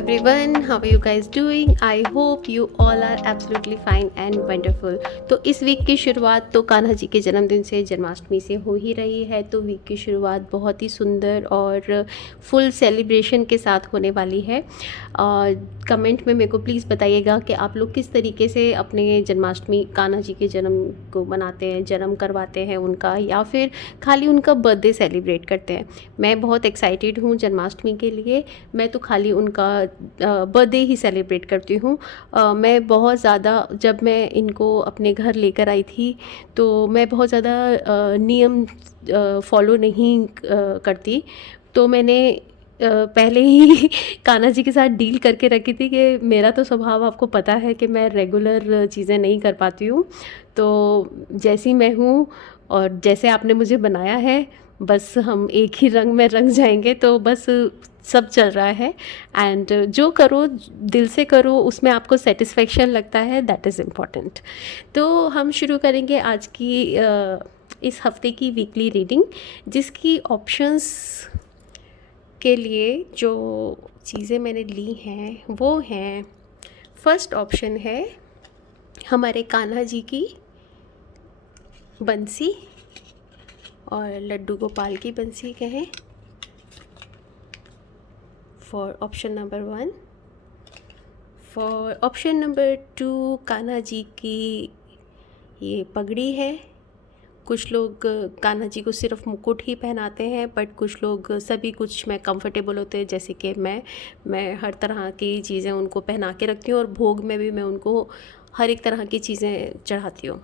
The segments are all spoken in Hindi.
everyone, how are you guys doing? I hope you all are absolutely fine and wonderful. तो इस वीक की शुरुआत तो कान्हा जी के जन्मदिन से, जन्माष्टमी से हो ही रही है। तो वीक की शुरुआत बहुत ही सुंदर और फुल सेलिब्रेशन के साथ होने वाली है। कमेंट में मेरे को प्लीज़ बताइएगा कि आप लोग किस तरीके से अपने जन्माष्टमी कान्हा जी के जन्म को मनाते हैं, जन्म करवाते हैं उनका, या फिर खाली उनका बर्थडे सेलिब्रेट करते हैं। मैं बहुत एक्साइटेड हूँ जन्माष्टमी के लिए। मैं तो खाली उनका बर्थडे ही सेलिब्रेट करती हूँ। मैं बहुत ज़्यादा, जब मैं इनको अपने घर लेकर आई थी तो मैं बहुत ज़्यादा नियम फॉलो नहीं करती। तो मैंने पहले ही कान्हा जी के साथ डील करके रखी थी कि मेरा तो स्वभाव आपको पता है कि मैं रेगुलर चीज़ें नहीं कर पाती हूँ। तो जैसी मैं हूँ और जैसे आपने मुझे बनाया है, बस हम एक ही रंग में रंग जाएंगे। तो बस सब चल रहा है। एंड जो करो दिल से करो, उसमें आपको सेटिस्फेक्शन लगता है, दैट इज़ इम्पॉर्टेंट। तो हम शुरू करेंगे आज की इस हफ्ते की वीकली रीडिंग, जिसकी ऑप्शंस के लिए जो चीज़ें मैंने ली हैं वो हैं, फर्स्ट ऑप्शन है हमारे कान्हा जी की बंसी, और लड्डू गोपाल की बंसी कहें, for option number 1। For option number 2 Kanha ji की ये पगड़ी है। कुछ लोग कान्हा जी को सिर्फ मुकुट ही पहनाते हैं, बट कुछ लोग सभी कुछ में कंफर्टेबल होते हैं, जैसे कि मैं हर तरह की चीज़ें उनको पहना के रखती हूँ, और भोग में भी मैं उनको हर एक तरह की चीज़ें चढ़ाती हूँ।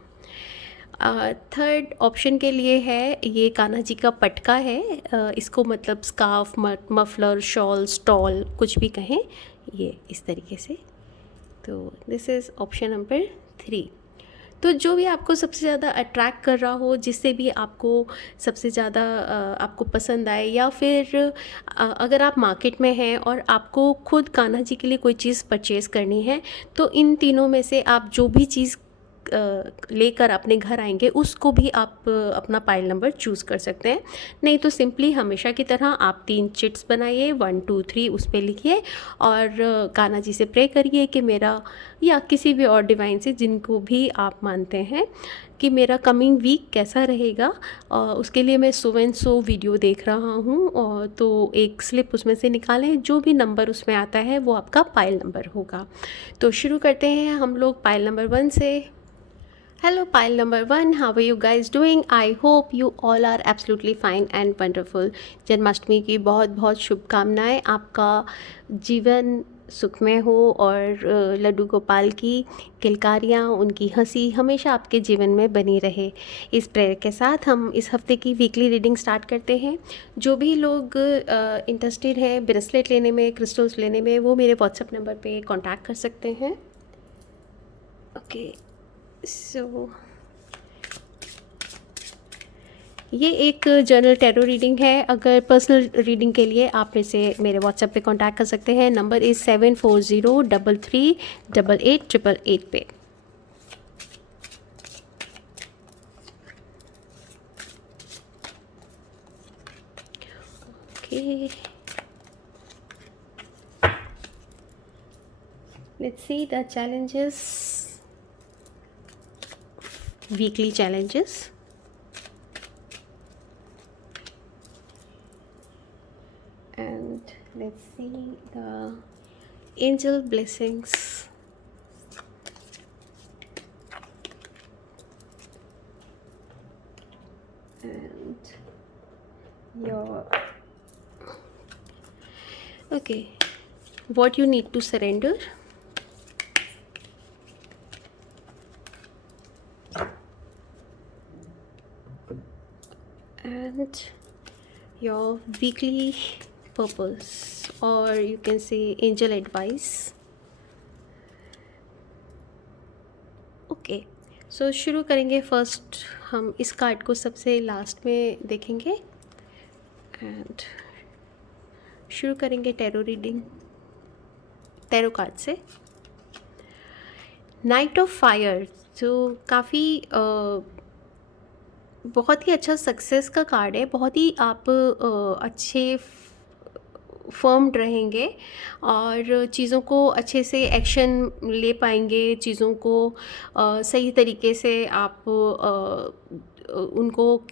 थर्ड ऑप्शन के लिए है ये कान्हा जी का पटका है। इसको मतलब स्कार्फ, मफलर, शॉल, स्टॉल, कुछ भी कहें, ये इस तरीके से। तो दिस इज़ ऑप्शन नंबर 3। तो जो भी आपको सबसे ज़्यादा अट्रैक्ट कर रहा हो, जिससे भी आपको सबसे ज़्यादा आपको पसंद आए, या फिर अगर आप मार्केट में हैं और आपको खुद कान्हा जी के लिए कोई चीज़ परचेज़ करनी है, तो इन तीनों में से आप जो भी चीज़ लेकर अपने घर आएंगे, उसको भी आप अपना पाइल नंबर चूज़ कर सकते हैं। नहीं तो सिंपली हमेशा की तरह आप 3 चिट्स बनाइए, 1 2 3 उस पर लिखिए, और कान्हा जी से प्रे करिए कि मेरा, या किसी भी और डिवाइन से जिनको भी आप मानते हैं, कि मेरा कमिंग वीक कैसा रहेगा। उसके लिए मैं सो एंड सो वीडियो देख रहा हूँ, और तो एक स्लिप उसमें से निकालें, जो भी नंबर उसमें आता है वो आपका पाइल नंबर होगा। तो शुरू करते हैं हम लोग पाइल नंबर 1 से। Hello, pile number 1. How are you guys doing? I hope you all are absolutely fine and wonderful. Janmashtami की बहुत बहुत शुभकामनाएं। आपका जीवन सुखमय हो, और लड्डू गोपाल की किलकारियाँ, उनकी हंसी हमेशा आपके जीवन में बनी रहे। इस प्रेयर के साथ हम इस हफ्ते की वीकली रीडिंग स्टार्ट करते हैं। जो भी लोग इंटरेस्टेड हैं ब्रेसलेट लेने में, क्रिस्टल्स लेने में, वो मेरे व्हाट्सएप नंबर पे कांटेक्ट कर सकते हैं। ओके, सो ये एक जनरल टैरो रीडिंग है। अगर पर्सनल रीडिंग के लिए आप मेरे से मेरे व्हाट्सएप पे कांटेक्ट कर सकते हैं। नंबर इज़ 7403388888 पे। Okay, let's see the challenges, weekly challenges. And let's see the angel blessings. And your, okay, what you need to surrender. And your weekly purpose, or you can say angel advice. Okay, so शुरू करेंगे। फर्स्ट हम इस कार्ड को सबसे लास्ट में देखेंगे, एंड शुरू करेंगे टैरो रीडिंग टैरो कार्ड से। नाइट ऑफ फायर, जो काफ़ी बहुत ही अच्छा सक्सेस का कार्ड है। बहुत ही आप अच्छे फर्म्ड रहेंगे और चीज़ों को अच्छे से एक्शन ले पाएंगे, चीज़ों को सही तरीके से आप उनको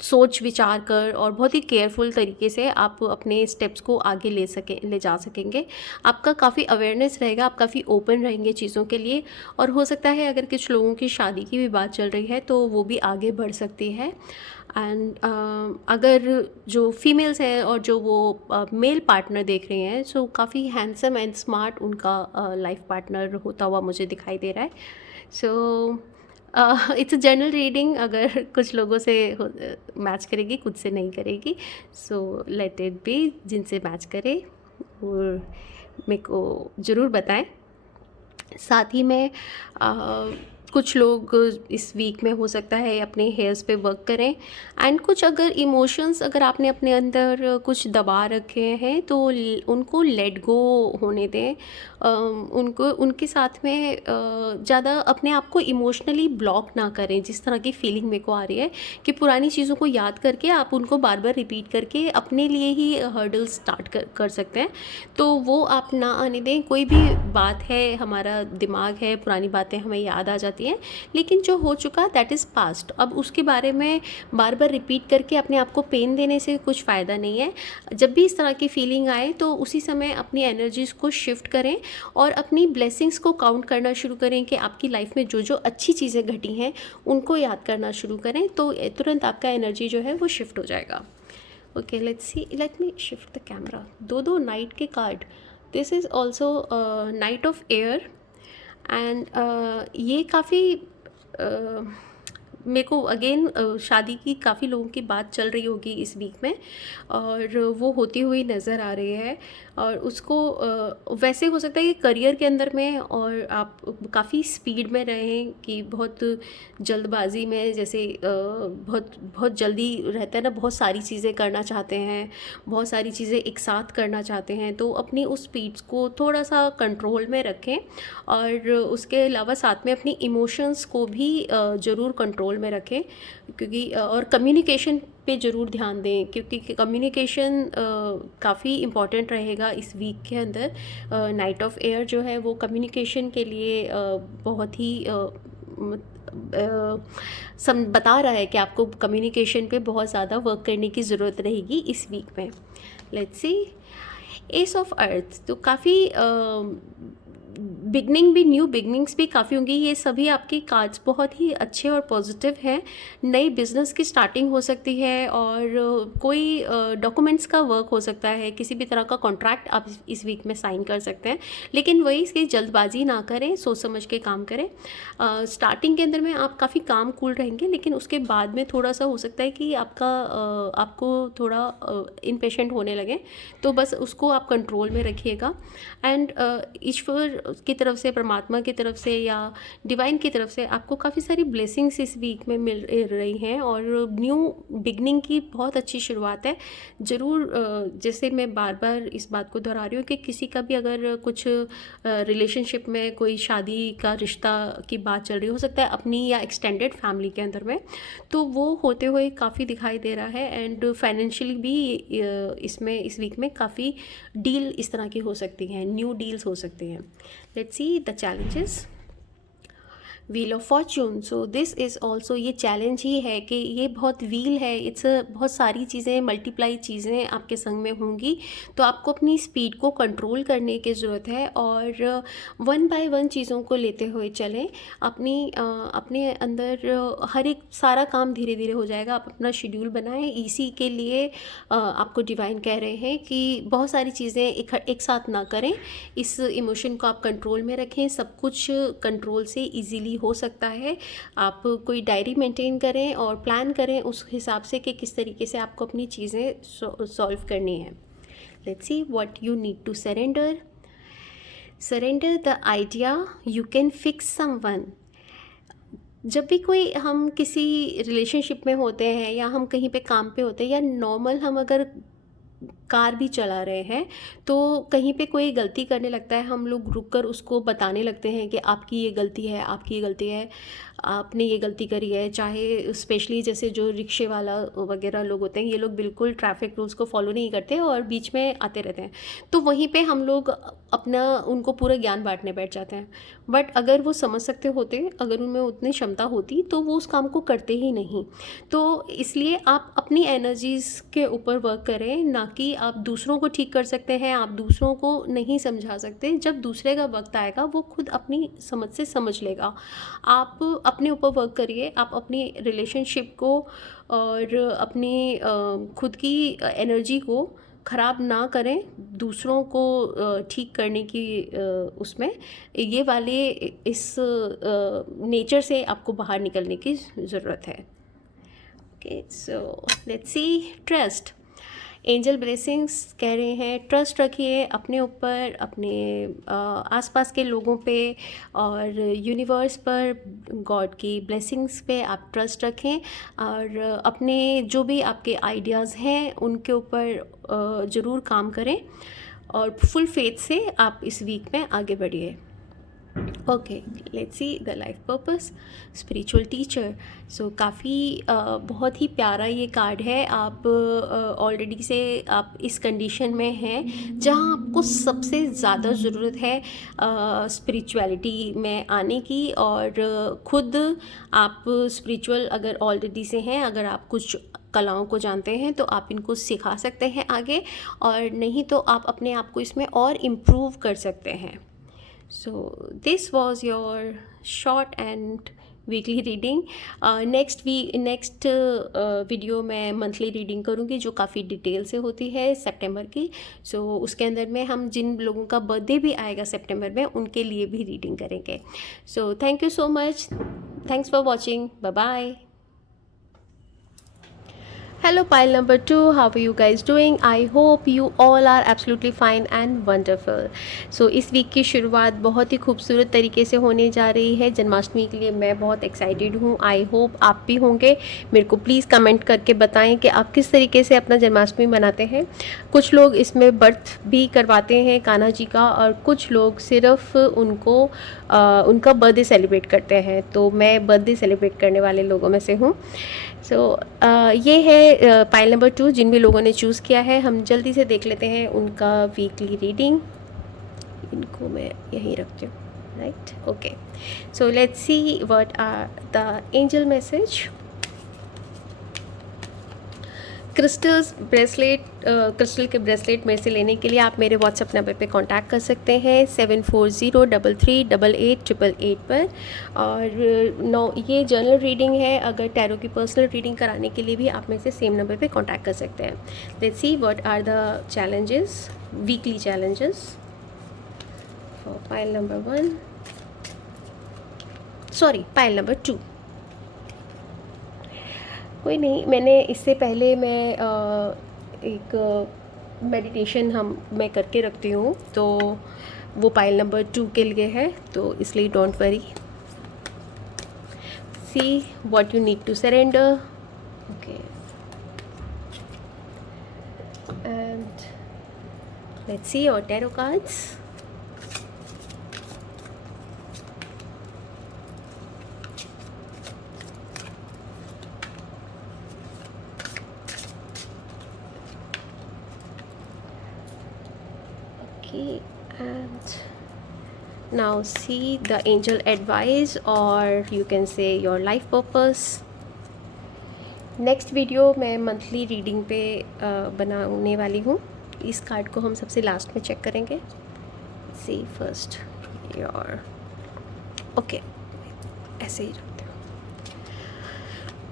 सोच विचार कर और बहुत ही केयरफुल तरीके से आप अपने स्टेप्स को आगे ले जा सकेंगे। आपका काफ़ी अवेयरनेस रहेगा, आप काफ़ी ओपन रहेंगे चीज़ों के लिए, और हो सकता है अगर कुछ लोगों की शादी की भी बात चल रही है तो वो भी आगे बढ़ सकती है। एंड अगर जो फीमेल्स हैं और जो वो मेल पार्टनर देख रहे हैं, सो काफ़ी हैंडसम एंड स्मार्ट उनका लाइफ पार्टनर होता हुआ मुझे दिखाई दे रहा है। So it's a general reading, अगर कुछ लोगों से मैच करेगी, कुछ से नहीं करेगी, सो लेट इट बी। जिनसे मैच करे और मेरे को ज़रूर बताएं। साथ ही में कुछ लोग इस वीक में हो सकता है अपने हेयर्स पे वर्क करें, एंड कुछ अगर इमोशंस अगर आपने अपने अंदर कुछ दबा रखे हैं तो उनको लेट गो होने दें। उनको उनके साथ में ज़्यादा अपने आप को इमोशनली ब्लॉक ना करें। जिस तरह की फीलिंग मेरे को आ रही है कि पुरानी चीज़ों को याद करके आप उनको बार बार रिपीट करके अपने लिए ही हर्डल्स स्टार्ट कर सकते हैं, तो वो आप ना आने दें। कोई भी बात है, हमारा दिमाग है, पुरानी बातें हमें याद आ जाती हैं, लेकिन जो हो चुका दैट इज़ पास्ट। अब उसके बारे में बार बार रिपीट करके अपने आप को पेन देने से कुछ फ़ायदा नहीं है। जब भी इस तरह की फीलिंग आए तो उसी समय अपनी एनर्जीज़ को शिफ्ट करें और अपनी ब्लेसिंग्स को काउंट करना शुरू करें कि आपकी लाइफ में जो जो अच्छी चीज़ें घटी हैं उनको याद करना शुरू करें, तो तुरंत आपका एनर्जी जो है वो शिफ्ट हो जाएगा। Okay, let's C, let me shift the camera. दो नाइट के card, this is also night of air, and ये काफ़ी मेरे को अगेन शादी की काफ़ी लोगों की बात चल रही होगी इस वीक में, और वो होती हुई नज़र आ रही है। और उसको वैसे हो सकता है कि करियर के अंदर में और आप काफ़ी स्पीड में रहें, कि बहुत जल्दबाजी में, जैसे बहुत बहुत जल्दी रहता है ना, बहुत सारी चीज़ें करना चाहते हैं, बहुत सारी चीज़ें एक साथ करना चाहते हैं, तो अपनी उस स्पीड को थोड़ा सा कंट्रोल में रखें। और उसके अलावा साथ में अपनी इमोशंस को भी ज़रूर कंट्रोल में रखें, क्योंकि और कम्युनिकेशन पे ज़रूर ध्यान दें, क्योंकि कम्युनिकेशन काफ़ी इम्पॉर्टेंट रहेगा इस वीक के अंदर। नाइट ऑफ एयर जो है वो कम्युनिकेशन के लिए बहुत ही बता रहा है कि आपको कम्युनिकेशन पे बहुत ज़्यादा वर्क करने की ज़रूरत रहेगी इस वीक में। Let's C, S of earth, तो काफ़ी बिगनिंग भी, न्यू बिगनिंग्स भी काफ़ी होंगी। ये सभी आपके कार्ड्स बहुत ही अच्छे और पॉजिटिव हैं। नई बिज़नेस की स्टार्टिंग हो सकती है, और कोई डॉक्यूमेंट्स का वर्क हो सकता है, किसी भी तरह का कॉन्ट्रैक्ट आप इस वीक में साइन कर सकते हैं। लेकिन वही इसकी जल्दबाजी ना करें, सोच समझ के काम करें। स्टार्टिंग के अंदर में आप काफ़ी काम कूल रहेंगे, लेकिन उसके बाद में थोड़ा सा हो सकता है कि आपको थोड़ा इम्पेशेंट होने लगे, तो बस उसको आप कंट्रोल में रखिएगा। एंड ईश्वर की तरफ से, परमात्मा की तरफ से या डिवाइन की तरफ से आपको काफ़ी सारी ब्लेसिंग्स इस वीक में मिल रही हैं, और न्यू बिगनिंग की बहुत अच्छी शुरुआत है। ज़रूर, जैसे मैं बार बार इस बात को दोहरा रही हूँ कि किसी का भी अगर कुछ रिलेशनशिप में कोई शादी का रिश्ता की बात चल रही हो सकता है अपनी या एक्सटेंडेड फैमिली के अंदर में, तो वो होते हुए काफ़ी दिखाई दे रहा है। एंड फाइनेंशियली भी इसमें इस वीक में काफ़ी डील इस तरह की हो सकती हैं, न्यू डील्स हो सकती हैं। Let's see the challenges. Wheel of Fortune, so this is also, ये चैलेंज ही है कि ये बहुत व्हील है, इट्स बहुत सारी चीज़ें, मल्टीप्लाई चीज़ें आपके संग में होंगी, तो आपको अपनी स्पीड को कंट्रोल करने की ज़रूरत है, और वन बाय वन चीज़ों को लेते हुए चलें। अपने अंदर हर एक सारा काम धीरे धीरे हो जाएगा। आप अपना शेड्यूल बनाएं। इसी के लिए आपको डिवाइन कह रहे हैं कि बहुत सारी चीज़ें एक साथ ना करें, इस इमोशन को आप कंट्रोल में रखें। सब कुछ कंट्रोल से ईजीली हो सकता है। आप कोई डायरी मेंटेन करें और प्लान करें उस हिसाब से कि किस तरीके से आपको अपनी चीज़ें सॉल्व करनी है। Let's see what you need to surrender the idea you can fix someone. जब भी कोई हम किसी रिलेशनशिप में होते हैं, या हम कहीं पे काम पे होते हैं, या नॉर्मल हम अगर कार भी चला रहे हैं तो कहीं पे कोई गलती करने लगता है, हम लोग रुक कर उसको बताने लगते हैं कि आपकी ये गलती है, आपकी ये गलती है, आपने ये गलती करी है। चाहे स्पेशली जैसे जो रिक्शे वाला वगैरह लोग होते हैं, ये लोग बिल्कुल ट्रैफिक रूल्स को फॉलो नहीं करते और बीच में आते रहते हैं, तो वहीं पे हम लोग अपना उनको पूरा ज्ञान बांटने बैठ जाते हैं। बट अगर वो समझ सकते होते, अगर उनमें उतनी क्षमता होती, तो वो उस काम को करते ही नहीं। तो इसलिए आप अपनी एनर्जीज़ के ऊपर वर्क करें, ना कि आप दूसरों को ठीक कर सकते हैं, आप दूसरों को नहीं समझा सकते। जब दूसरे का वक्त आएगा वो खुद अपनी समझ से समझ लेगा। आप अपने ऊपर वर्क करिए, आप अपनी रिलेशनशिप को और अपनी खुद की एनर्जी को ख़राब ना करें दूसरों को ठीक करने की उसमें ये वाले इस नेचर से आपको बाहर निकलने की ज़रूरत है। Okay, so let's C trust. Angel blessings कह रहे हैं ट्रस्ट रखिए अपने ऊपर, अपने आसपास के लोगों पे और यूनिवर्स पर, गॉड की ब्लेसिंग्स पे आप ट्रस्ट रखें और अपने जो भी आपके आइडियाज़ हैं उनके ऊपर ज़रूर काम करें और फुल फेथ से आप इस वीक में आगे बढ़िए। Okay, let's see the life purpose, spiritual teacher. So काफ़ी बहुत ही प्यारा ये कार्ड है। आप ऑलरेडी से आप इस कंडीशन में हैं जहाँ आपको सबसे ज़्यादा ज़रूरत है स्पिरिचुअलिटी में आने की, और ख़ुद आप स्पिरिचुअल अगर ऑलरेडी से हैं, अगर आप कुछ कलाओं को जानते हैं तो आप इनको सिखा सकते हैं आगे, और नहीं तो आप अपने आप को इसमें और इम्प्रूव कर सकते हैं। So this was your short and weekly reading. Next video मैं मंथली रीडिंग करूँगी जो काफ़ी डिटेल से होती है सितंबर की। सो उसके अंदर में हम जिन लोगों का बर्थडे भी आएगा सितंबर में उनके लिए भी रीडिंग करेंगे। So thank you so much, thanks for watching, bye bye. Hello pile number 2, how are you guys doing? I hope you all are absolutely fine and wonderful. So इस वीक की शुरुआत बहुत ही खूबसूरत तरीके से होने जा रही है जन्माष्टमी के लिए। मैं बहुत एक्साइटेड हूँ, आई होप आप भी होंगे। मेरे को प्लीज़ कमेंट करके बताएं कि आप किस तरीके से अपना जन्माष्टमी मनाते हैं। कुछ लोग इसमें बर्थ भी करवाते हैं कान्हा जी का, और कुछ लोग सिर्फ उनका बर्थडे सेलिब्रेट करते हैं। तो मैं बर्थडे सेलिब्रेट करने वाले लोगों में से हूँ। सो ये है पाइल नंबर 2 जिन भी लोगों ने चूज़ किया है। हम जल्दी से देख लेते हैं उनका वीकली रीडिंग। इनको मैं यहीं रखती हूँ, right? Okay, so let's see what are the angel message. Crystal के ब्रेसलेट मेरे से लेने के लिए आप मेरे व्हाट्सएप नंबर पे कांटेक्ट कर सकते हैं 7403388888 पर। और ये जर्नल रीडिंग है। अगर टैरो की पर्सनल रीडिंग कराने के लिए भी आप मेरे से सेम नंबर पे कांटेक्ट कर सकते हैं। Let's see what are the challenges, weekly challenges for pile number 1, sorry pile number 2। कोई नहीं, मैंने इससे पहले मैं एक मेडिटेशन मैं करके रखती हूँ, तो वो पाइल नंबर 2 के लिए है, तो इसलिए don't worry. See what you need to surrender. Okay, and let's see your tarot cards. And now see the angel advice, or you can say your life purpose. Next video मैं मंथली रीडिंग पे बनाने वाली हूँ। इस कार्ड को हम सबसे लास्ट में चेक करेंगे। सी फर्स्ट योर, ओके, ऐसे ही रखते हो।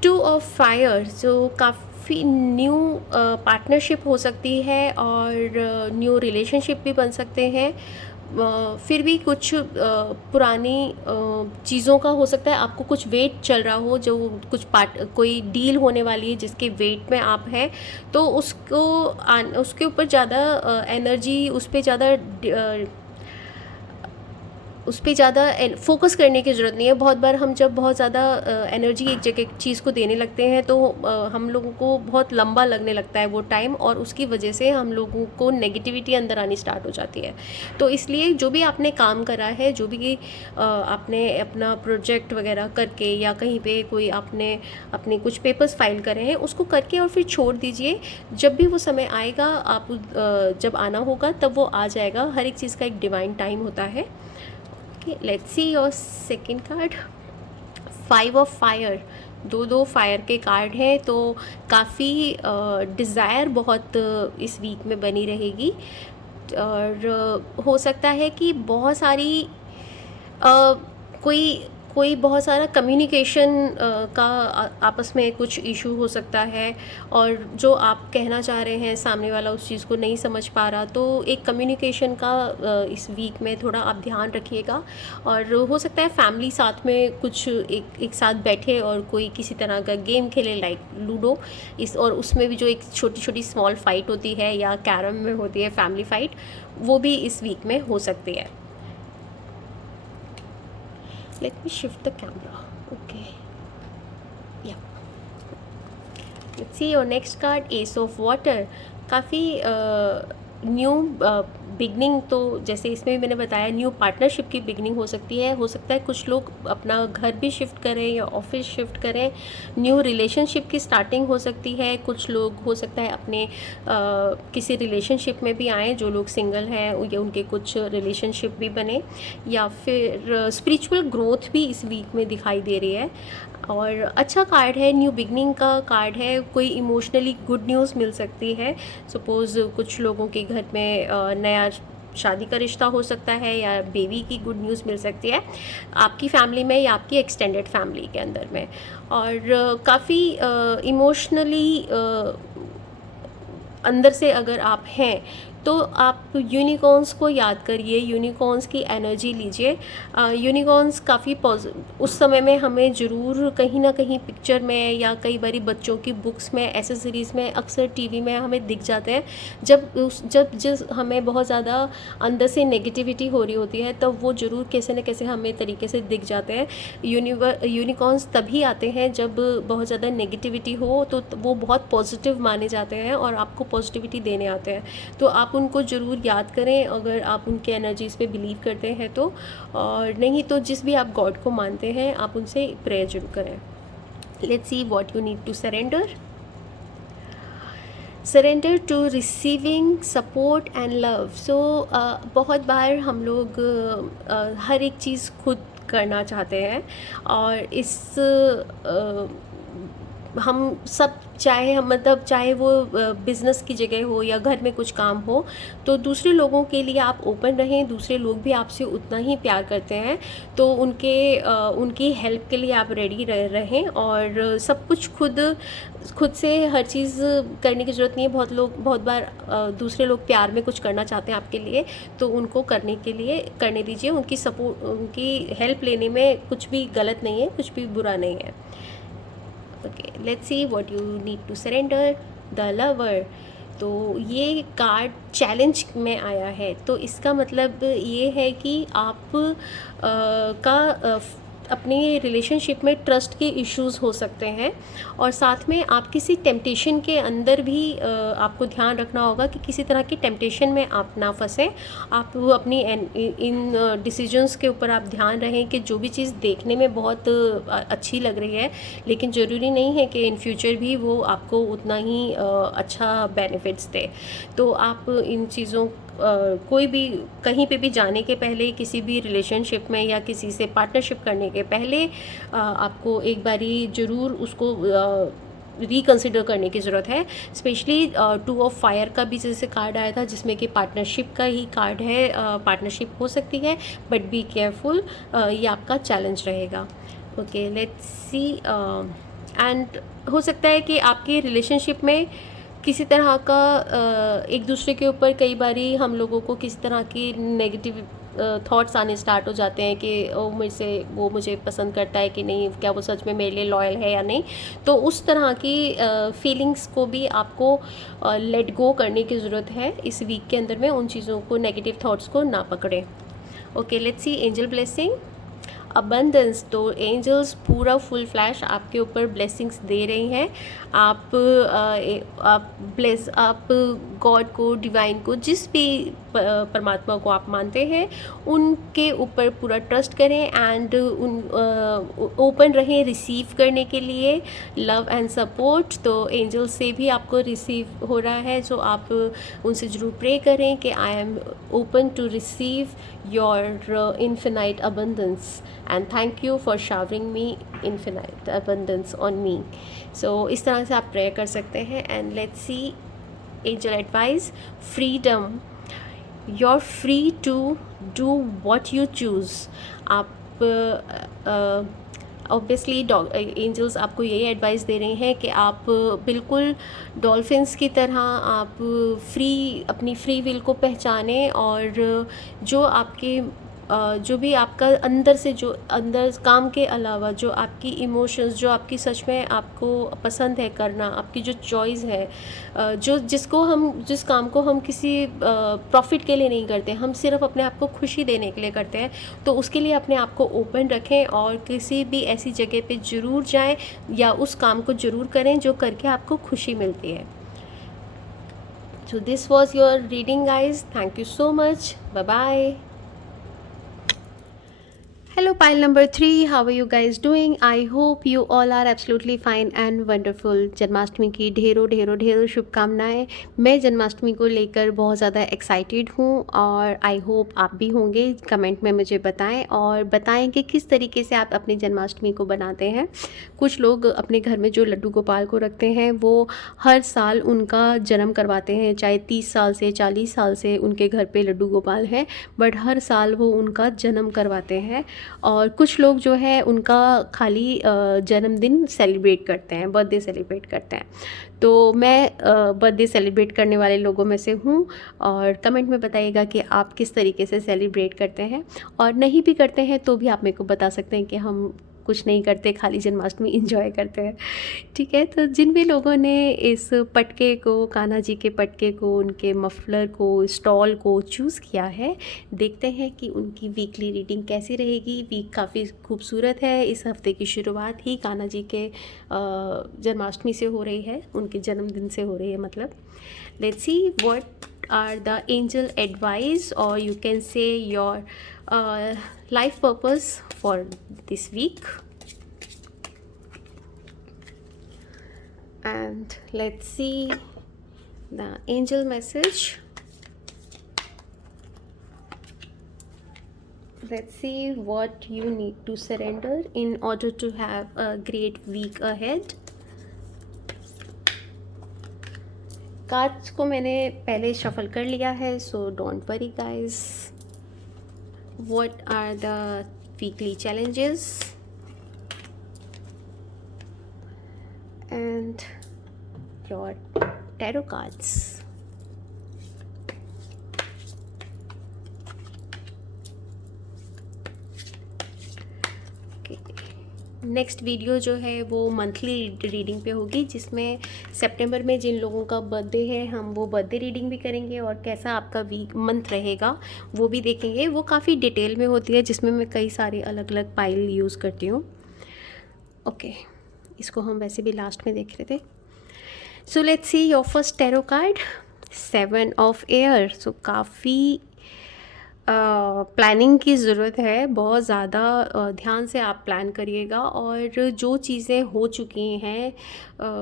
2 ऑफ फायर, जो काफ़ी न्यू पार्टनरशिप हो सकती है और न्यू रिलेशनशिप भी बन सकते हैं। फिर भी कुछ पुरानी चीज़ों का हो सकता है आपको कुछ वेट चल रहा हो, जो कोई डील होने वाली है जिसके वेट में आप हैं, तो उसके ऊपर ज़्यादा एनर्जी, उस पर ज़्यादा उस पे ज़्यादा फोकस करने की ज़रूरत नहीं है। बहुत बार हम जब बहुत ज़्यादा एनर्जी एक जगह चीज़ को देने लगते हैं तो हम लोगों को बहुत लंबा लगने लगता है वो टाइम, और उसकी वजह से हम लोगों को नेगेटिविटी अंदर आनी स्टार्ट हो जाती है। तो इसलिए जो भी आपने काम करा है, जो भी आपने अपना प्रोजेक्ट वगैरह करके या कहीं पे कोई आपने अपने कुछ पेपर्स फाइल करे हैं, उसको करके और फिर छोड़ दीजिए। जब भी वो समय आएगा, आप जब आना होगा तब वो आ जाएगा। हर एक चीज़ का एक डिवाइन टाइम होता है। Okay, let's see your second card, 5 of fire. दो फायर के कार्ड हैं, तो काफ़ी डिज़ायर बहुत इस वीक में बनी रहेगी, और हो सकता है कि बहुत सारी अ, कोई कोई बहुत सारा कम्युनिकेशन का आपस में कुछ इशू हो सकता है, और जो आप कहना चाह रहे हैं सामने वाला उस चीज़ को नहीं समझ पा रहा। तो एक कम्युनिकेशन का इस वीक में थोड़ा आप ध्यान रखिएगा। और हो सकता है फैमिली साथ में कुछ एक साथ बैठे और कोई किसी तरह का गेम खेले, लाइक लूडो। और उसमें भी जो एक छोटी छोटी स्मॉल फाइट होती है या कैरम में होती है फैमिली फाइट, वो भी इस वीक में हो सकती है। Let me shift the camera. Okay. Yeah. Let's see your next card, Ace of Water. काफ़ी न्यू बिगनिंग, तो जैसे इसमें भी मैंने बताया, न्यू पार्टनरशिप की बिगनिंग हो सकती है। हो सकता है कुछ लोग अपना घर भी शिफ्ट करें या ऑफिस शिफ्ट करें। न्यू रिलेशनशिप की स्टार्टिंग हो सकती है। कुछ लोग हो सकता है अपने किसी रिलेशनशिप में भी आएँ। जो लोग सिंगल हैं या उनके कुछ रिलेशनशिप भी बने, या फिर स्पिरिचुअल ग्रोथ भी इस वीक में दिखाई दे रही है। और अच्छा कार्ड है, न्यू बिगनिंग का कार्ड है। कोई इमोशनली गुड न्यूज़ मिल सकती है। सपोज़ कुछ लोगों के घर में नया शादी का रिश्ता हो सकता है, या बेबी की गुड न्यूज़ मिल सकती है आपकी फैमिली में या आपकी एक्सटेंडेड फैमिली के अंदर में। और काफ़ी इमोशनली अंदर से अगर आप हैं तो आप यूनिकॉर्न्स को याद करिए, यूनिकॉर्न्स की एनर्जी लीजिए। यूनिकॉर्न्स काफ़ी उस समय में हमें ज़रूर कहीं ना कहीं पिक्चर में या कई बारी बच्चों की बुक्स में, एसेसरीज़ में, अक्सर टीवी में हमें दिख जाते हैं। जब जिस हमें बहुत ज़्यादा अंदर से नेगेटिविटी हो रही होती है, तब वो ज़रूर कैसे न कैसे हमें तरीके से दिख जाते हैं। यूनिकॉर्न्स तभी आते हैं जब बहुत ज़्यादा नेगेटिविटी हो, तो वो बहुत पॉजिटिव माने जाते हैं और आपको पॉजिटिविटी देने आते हैं। तो आप उनको ज़रूर याद करें अगर आप उनके एनर्जीज़ पे बिलीव करते हैं तो। और नहीं तो जिस भी आप गॉड को मानते हैं, आप उनसे प्रेयर जरूर करें। Let's see what you need to surrender to receiving support and love. So बहुत बार हम लोग हर एक चीज़ खुद करना चाहते हैं, और हम सब चाहे वो बिज़नेस की जगह हो या घर में कुछ काम हो, तो दूसरे लोगों के लिए आप ओपन रहें। दूसरे लोग भी आपसे उतना ही प्यार करते हैं, तो उनकी हेल्प के लिए आप रेडी रहें। और सब कुछ खुद से हर चीज़ करने की ज़रूरत नहीं है। बहुत बार दूसरे लोग प्यार में कुछ करना चाहते हैं आपके लिए, तो उनको करने दीजिए। उनकी हेल्प लेने में कुछ भी गलत नहीं है, कुछ भी बुरा नहीं है। Okay, let's see what you need to surrender, the lover. तो ये कार्ड चैलेंज में आया है, तो इसका मतलब ये है कि आप अपने रिलेशनशिप में ट्रस्ट के इश्यूज़ हो सकते हैं, और साथ में आप किसी टेम्पटेशन के अंदर भी आपको ध्यान रखना होगा कि किसी तरह की टेम्पटेशन में आप ना फंसें। आप अपनी इन डिसीजंस के ऊपर आप ध्यान रहें कि जो भी चीज़ देखने में बहुत अच्छी लग रही है, लेकिन ज़रूरी नहीं है कि इन फ्यूचर भी वो आपको उतना ही अच्छा बेनिफिट्स दे। तो आप इन चीज़ों कोई भी कहीं पे भी जाने के पहले, किसी भी रिलेशनशिप में या किसी से पार्टनरशिप करने के पहले आपको एक बारी ज़रूर उसको रिकंसिडर करने की ज़रूरत है। स्पेशली 2 ऑफ फायर का भी जैसे कार्ड आया था, जिसमें कि पार्टनरशिप का ही कार्ड है। पार्टनरशिप हो सकती है, बट बी केयरफुल, ये आपका चैलेंज रहेगा। Okay, let's C. एंड हो सकता है कि आपके रिलेशनशिप में किसी तरह का एक दूसरे के ऊपर कई बारी हम लोगों को किसी तरह की नेगेटिव थॉट्स आने स्टार्ट हो जाते हैं कि वो मुझे पसंद करता है कि नहीं, क्या वो सच में मेरे लिए लॉयल है या नहीं। तो उस तरह की फीलिंग्स को भी आपको लेट गो करने की ज़रूरत है इस वीक के अंदर में। उन चीज़ों को, नेगेटिव थॉट्स को ना पकड़ें। Okay, let's see angel blessing. Abundance, तो एंजल्स पूरा फुल फ्लैश आपके ऊपर ब्लेसिंग्स दे रही हैं। आप गॉड को, डिवाइन को, जिस भी परमात्मा को आप मानते हैं उनके ऊपर पूरा ट्रस्ट करें एंड ओपन रहें रिसीव करने के लिए लव एंड सपोर्ट। तो एंजल से भी आपको रिसीव हो रहा है, सो आप उनसे ज़रूर प्रे करें कि I am open to receive your infinite abundance and thank you for showering me infinite abundance on me. So इस तरह से आप प्रेयर कर सकते हैं। And let's see angel advice. Freedom, you're free to do what you choose। आप ऑब्वियसली एंजल्स आपको यही एडवाइस दे रहे हैं कि आप बिल्कुल डॉल्फिन्स की तरह आप अपनी फ्री विल को पहचानें और जो आपके जो भी आपका अंदर से, जो अंदर काम के अलावा जो आपकी इमोशंस, जो आपकी सच में आपको पसंद है करना, आपकी जो चॉइस है, जिस काम को हम किसी प्रॉफिट के लिए नहीं करते, हम सिर्फ अपने आप को खुशी देने के लिए करते हैं, तो उसके लिए अपने आप को ओपन रखें और किसी भी ऐसी जगह पे ज़रूर जाएं या उस काम को ज़रूर करें जो करके आपको खुशी मिलती है। So this was your reading, guys. Thank you so much. Bye bye. Hello pile number 3, how are you guys doing? I hope you all are absolutely fine and wonderful। Janmashtami की ढेरों ढेरों ढेरों शुभकामनाएं। मैं जन्माष्टमी को लेकर बहुत ज़्यादा एक्साइटेड हूँ और आई होप आप भी होंगे। कमेंट में मुझे बताएं और बताएं कि किस तरीके से आप अपनी जन्माष्टमी को बनाते हैं। कुछ लोग अपने घर में जो लड्डू गोपाल को रखते हैं वो हर साल उनका जन्म करवाते हैं, चाहे 30 साल से 40 साल से उनके घर पे लड्डू गोपाल हैं, बट हर साल वो उनका जन्म करवाते हैं। और कुछ लोग जो है उनका खाली जन्मदिन सेलिब्रेट करते हैं, बर्थडे सेलिब्रेट करते हैं। तो मैं बर्थडे सेलिब्रेट करने वाले लोगों में से हूँ और कमेंट में बताइएगा कि आप किस तरीके से सेलिब्रेट करते हैं, और नहीं भी करते हैं तो भी आप मेरे को बता सकते हैं कि हम कुछ नहीं करते, खाली जन्माष्टमी एंजॉय करते हैं। ठीक है, तो जिन भी लोगों ने इस पटके को, कान्हा जी के पटके को, उनके मफलर को, स्टॉल को चूज़ किया है, देखते हैं कि उनकी वीकली रीडिंग कैसी रहेगी। वीक काफ़ी खूबसूरत है। इस हफ्ते की शुरुआत ही कान्हा जी के जन्माष्टमी से हो रही है, उनके जन्मदिन से हो रही है मतलब। Let's see what are the angel advice, or you can say your life purpose for this week. And let's see the angel message. Let's see what you need to surrender in order to have a great week ahead. Cards को मैंने पहले शफल कर लिया है, so don't worry guys. What are the weekly challenges and your tarot cards. Next video जो है वो मंथली रीडिंग पे होगी, जिसमें सितंबर में जिन लोगों का बर्थडे है हम वो बर्थडे रीडिंग भी करेंगे और कैसा आपका वीक मंथ रहेगा वो भी देखेंगे। वो काफ़ी डिटेल में होती है, जिसमें मैं कई सारे अलग अलग पाइल यूज़ करती हूँ। ओके, इसको हम वैसे भी लास्ट में देख रहे थे। So let's see your first tarot card, 7 of air. So काफ़ी प्लानिंग की ज़रूरत है, बहुत ज़्यादा ध्यान से आप प्लान करिएगा और जो चीज़ें हो चुकी हैं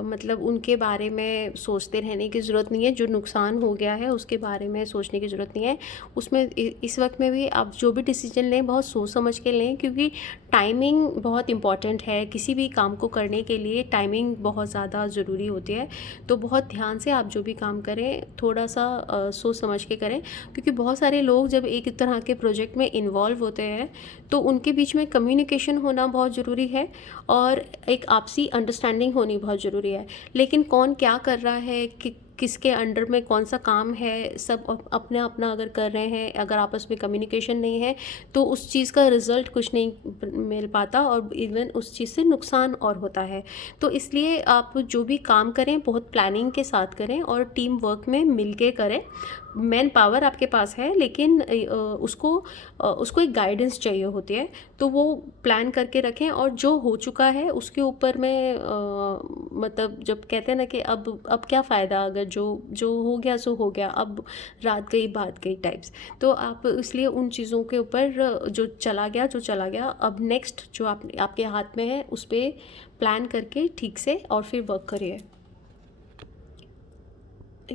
मतलब उनके बारे में सोचते रहने की ज़रूरत नहीं है। जो नुकसान हो गया है उसके बारे में सोचने की ज़रूरत नहीं है। उसमें इस वक्त में भी आप जो भी डिसीजन लें बहुत सोच समझ के लें, क्योंकि टाइमिंग बहुत इम्पॉर्टेंट है। किसी भी काम को करने के लिए टाइमिंग बहुत ज़्यादा ज़रूरी होती है। तो बहुत ध्यान से आप जो भी काम करें थोड़ा सा सोच समझ के करें, क्योंकि बहुत सारे लोग जब एक तरह के प्रोजेक्ट में इन्वॉल्व होते हैं तो उनके बीच में कम्युनिकेशन होना बहुत ज़रूरी है और एक आपसी अंडरस्टैंडिंग होनी बहुत ज़रूरी है। लेकिन कौन क्या कर रहा है, किसके अंडर में कौन सा काम है, सब अपना अपना अगर कर रहे हैं, अगर आपस में कम्युनिकेशन नहीं है तो उस चीज़ का रिज़ल्ट कुछ नहीं मिल पाता और इवन उस चीज़ से नुकसान और होता है। तो इसलिए आप जो भी काम करें बहुत प्लानिंग के साथ करें और टीम वर्क में मिल के करें। मैन पावर आपके पास है, लेकिन उसको एक गाइडेंस चाहिए होती है। तो वो प्लान करके रखें, और जो हो चुका है उसके ऊपर में मतलब जब कहते हैं ना कि अब क्या फ़ायदा, अगर जो जो हो गया सो हो गया, अब रात गई बात गई टाइप्स। तो आप इसलिए उन चीज़ों के ऊपर जो चला गया, अब नेक्स्ट जो आपके हाथ में है उस पर प्लान करके ठीक से और फिर वर्क करिए।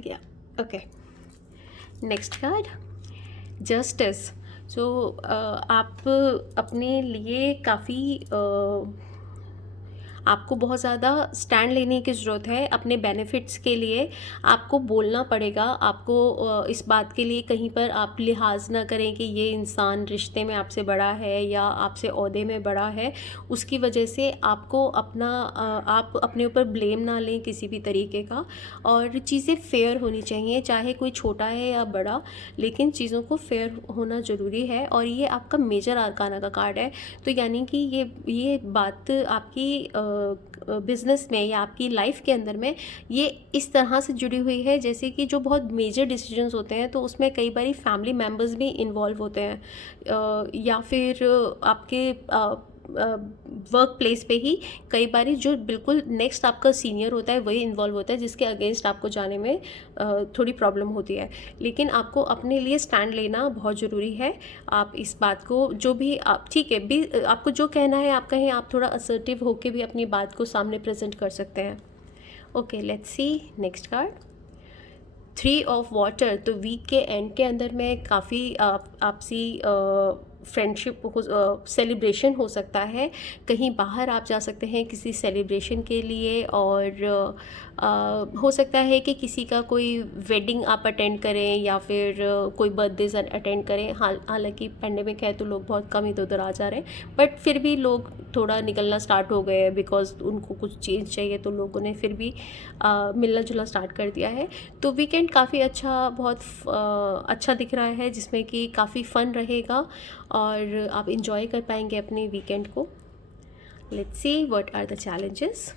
या ओके, नेक्स्ट कार्ड जस्टिस। सो आप अपने लिए काफ़ी आपको बहुत ज़्यादा स्टैंड लेने की ज़रूरत है अपने बेनिफिट्स के लिए। आपको बोलना पड़ेगा, आपको इस बात के लिए कहीं पर आप लिहाज ना करें कि ये इंसान रिश्ते में आपसे बड़ा है या आपसे ओहदे में बड़ा है, उसकी वजह से आपको आप अपने ऊपर ब्लेम ना लें किसी भी तरीके का। और चीज़ें फेयर होनी चाहिए, चाहे कोई छोटा है या बड़ा, लेकिन चीज़ों को फेयर होना ज़रूरी है। और ये आपका मेजर आर्काना का कार्ड है, तो यानी कि ये बात आपकी बिज़नेस में या आपकी लाइफ के अंदर में ये इस तरह से जुड़ी हुई है, जैसे कि जो बहुत मेजर डिसीजंस होते हैं तो उसमें कई बारी फैमिली मेम्बर्स भी इन्वॉल्व होते हैं, या फिर आपके वर्क प्लेस पे ही कई बारी जो बिल्कुल नेक्स्ट आपका सीनियर होता है वही इन्वॉल्व होता है, जिसके अगेंस्ट आपको जाने में थोड़ी प्रॉब्लम होती है। लेकिन आपको अपने लिए स्टैंड लेना बहुत ज़रूरी है। आप इस बात को जो भी आप ठीक है भी आपको जो कहना है आप कहें, आप थोड़ा असर्टिव होके भी अपनी बात को सामने प्रेजेंट कर सकते हैं। Okay, let's C next card, 3 of water. तो वीक के एंड के अंदर में काफ़ी आपसी फ्रेंडशिप सेलिब्रेशन हो सकता है, कहीं बाहर आप जा सकते हैं किसी सेलिब्रेशन के लिए, और हो सकता है कि किसी का कोई वेडिंग आप अटेंड करें या फिर कोई बर्थडेज अटेंड करें। हालांकि पेंडेमिक है तो लोग बहुत कम इधर उधर आ जा रहे हैं, बट फिर भी लोग थोड़ा निकलना स्टार्ट हो गए हैं, बिकॉज उनको कुछ चेंज चाहिए, तो लोगों ने फिर भी मिलना जुलना स्टार्ट कर दिया है। तो वीकेंड काफ़ी अच्छा, बहुत अच्छा दिख रहा है, जिसमें कि काफ़ी फ़न रहेगा और आप इंजॉय कर पाएंगे अपने वीकेंड को। Let's see what are the challenges.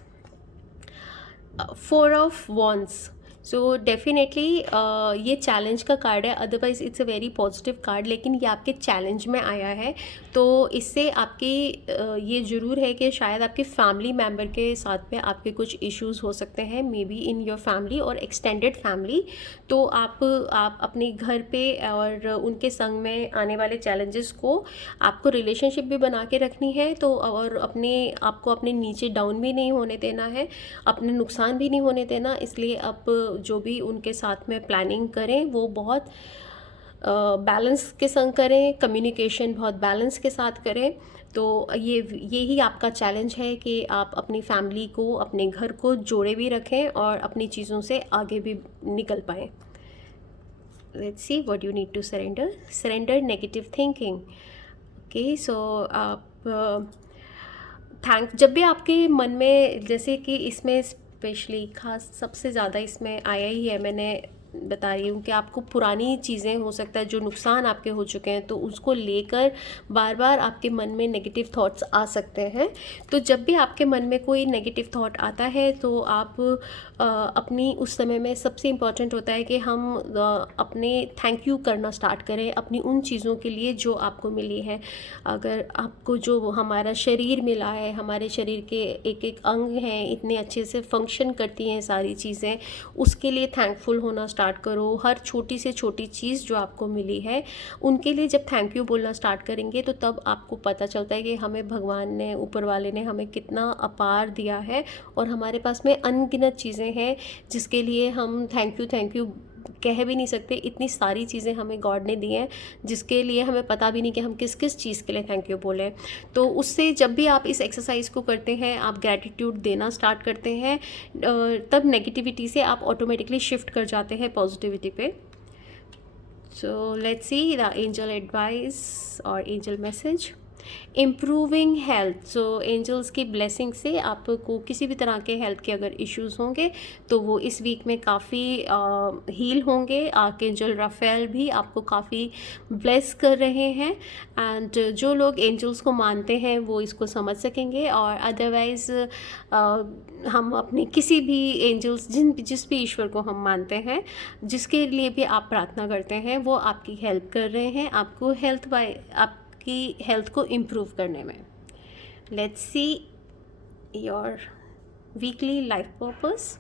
4 of wands. So definitely ये चैलेंज का कार्ड है, otherwise it's a very positive card, लेकिन ये आपके चैलेंज में आया है। तो इससे आपकी ये ज़रूर है कि शायद आपके फैमिली मेम्बर के साथ में आपके कुछ इश्यूज़ हो सकते हैं, may be in your family और एक्सटेंडेड फैमिली। तो आप अपने घर पे और उनके संग में आने वाले चैलेंजेस को आपको रिलेशनशिप भी बना के रखनी है, तो और आपको अपने नीचे डाउन भी नहीं होने देना है, अपने नुकसान भी नहीं होने देना। इसलिए आप जो भी उनके साथ में प्लानिंग करें वो बहुत बैलेंस के संग करें, कम्युनिकेशन बहुत बैलेंस के साथ करें। तो यही आपका चैलेंज है कि आप अपनी फैमिली को, अपने घर को जोड़े भी रखें और अपनी चीज़ों से आगे भी निकल पाएँ। Let's see what you need to surrender negative thinking. Okay, so आप जब भी आपके मन में, जैसे कि इसमें स्पेशली खास सबसे ज़्यादा इसमें आया ही है, मैंने बता रही हूँ कि आपको पुरानी चीज़ें हो सकता है जो नुकसान आपके हो चुके हैं, तो उसको लेकर बार बार आपके मन में नेगेटिव थॉट्स आ सकते हैं। तो जब भी आपके मन में कोई नेगेटिव थॉट आता है तो आप अपनी उस समय में सबसे इम्पॉर्टेंट होता है कि हम अपने थैंक यू करना स्टार्ट करें अपनी उन चीज़ों के लिए जो आपको मिली है। अगर आपको जो हमारा शरीर मिला है, हमारे शरीर के एक एक अंग हैं, इतने अच्छे से फंक्शन करती हैं सारी चीज़ें, उसके लिए थैंकफुल होना स्टार्ट करो। हर छोटी से छोटी चीज़ जो आपको मिली है उनके लिए जब थैंक यू बोलना स्टार्ट करेंगे तो तब आपको पता चलता है कि हमें भगवान ने, ऊपर वाले ने हमें कितना अपार दिया है, और हमारे पास में अनगिनत चीज़ें हैं जिसके लिए हम थैंक यू कह भी नहीं सकते। इतनी सारी चीज़ें हमें गॉड ने दी हैं जिसके लिए हमें पता भी नहीं कि हम किस किस चीज़ के लिए थैंक यू बोलें। तो उससे जब भी आप इस एक्सरसाइज को करते हैं, आप ग्रैटिट्यूड देना स्टार्ट करते हैं, तब नेगेटिविटी से आप ऑटोमेटिकली शिफ्ट कर जाते हैं पॉजिटिविटी पे। So let's see the angel advice और angel message. Improving health. So angels की ब्लेसिंग से आपको किसी भी तरह के हेल्थ के अगर इश्यूज़ होंगे तो वो इस वीक में काफ़ी हील होंगे। आर्कएंजल राफेल भी आपको काफ़ी ब्लेस कर रहे हैं एंड जो लोग एंजल्स को मानते हैं वो इसको समझ सकेंगे। और अदरवाइज़ हम अपने किसी भी एंजल्स जिस भी ईश्वर को हम मानते हैं, जिसके लिए भी आप प्रार्थना करते हैं, वो आपकी हेल्प कर रहे हैं आपको आपकी हेल्थ को इम्प्रूव करने में। Let's see your weekly life purpose.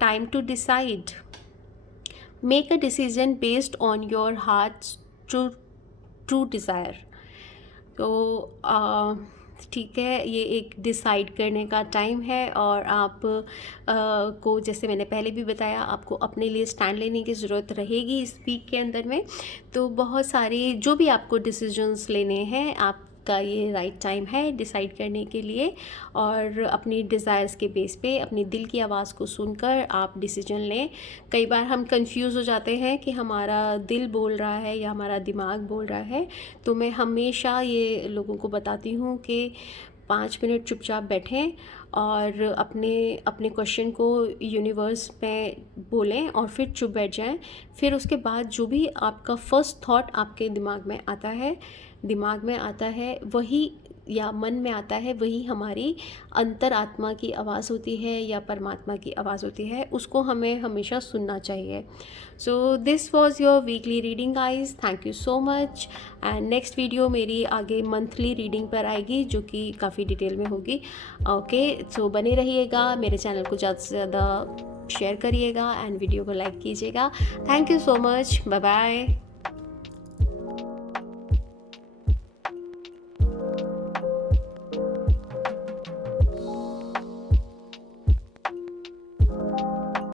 Time to decide. Make a decision based on your heart's true desire. तो ठीक है, ये एक डिसाइड करने का टाइम है और आप को जैसे मैंने पहले भी बताया, आपको अपने लिए स्टैंड लेने की ज़रूरत रहेगी इस वीक के अंदर में। तो बहुत सारे जो भी आपको डिसीजंस लेने हैं, आपका ये राइट टाइम है डिसाइड करने के लिए और अपनी डिज़ायर्स के बेस पे अपनी दिल की आवाज़ को सुनकर आप डिसीजन लें। कई बार हम कंफ्यूज हो जाते हैं कि हमारा दिल बोल रहा है या हमारा दिमाग बोल रहा है। तो मैं हमेशा ये लोगों को बताती हूँ कि 5 मिनट चुपचाप बैठें और अपने क्वेश्चन को यूनिवर्स में बोलें और फिर चुप बैठ जाएं। फिर उसके बाद जो भी आपका फर्स्ट थॉट आपके दिमाग में आता है वही, या मन में आता है, वही हमारी अंतरात्मा की आवाज़ होती है या परमात्मा की आवाज़ होती है। उसको हमें हमेशा सुनना चाहिए। So this was your weekly reading guys. Thank you so much. And next video मेरी आगे मंथली रीडिंग पर आएगी जो कि काफ़ी डिटेल में होगी। ओके, सो बने रहिएगा। मेरे चैनल को ज़्यादा से ज़्यादा शेयर करिएगा एंड वीडियो को लाइक कीजिएगा। Thank you so much. Bye bye.